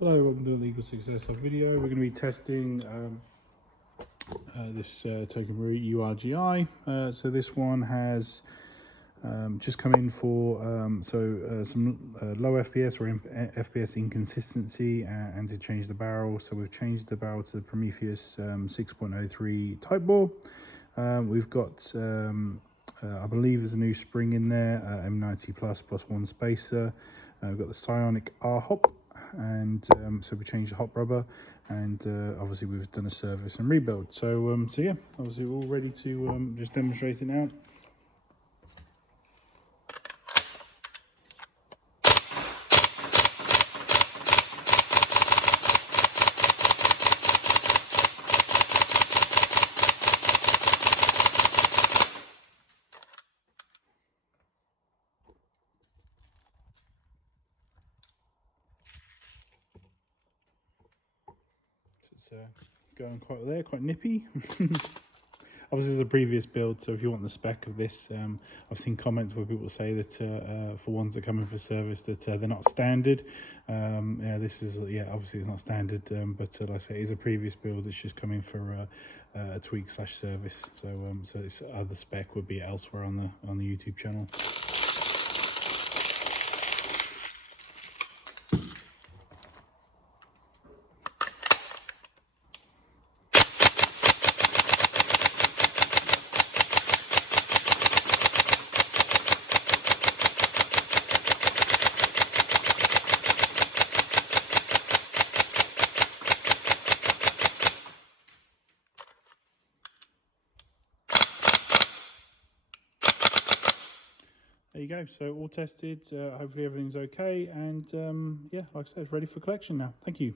Hello, welcome to the EagleSix Airsoft video. We're going to be testing this Token URGI. So this one has just come in for some low FPS or FPS inconsistency and to change the barrel. So we've changed the barrel to the Prometheus 6.03 Tightbore. We've got I believe there's a new spring in there, M90 plus one spacer. We've got the Psionic Hop, and so we changed the hop rubber, and obviously we've done a service and rebuild. So yeah, obviously we're all ready to just demonstrate it now. It's going quite nippy. Obviously it's a previous build, so if you want the spec of this, I've seen comments where people say that for ones that come in for service that they're not standard. Yeah, this is, obviously it's not standard, but like I say, it is a previous build. It's just coming for a tweak / service. So this other spec would be elsewhere on the YouTube channel. There you go, so all tested, hopefully everything's okay, and yeah, like I said, it's ready for collection now. Thank you.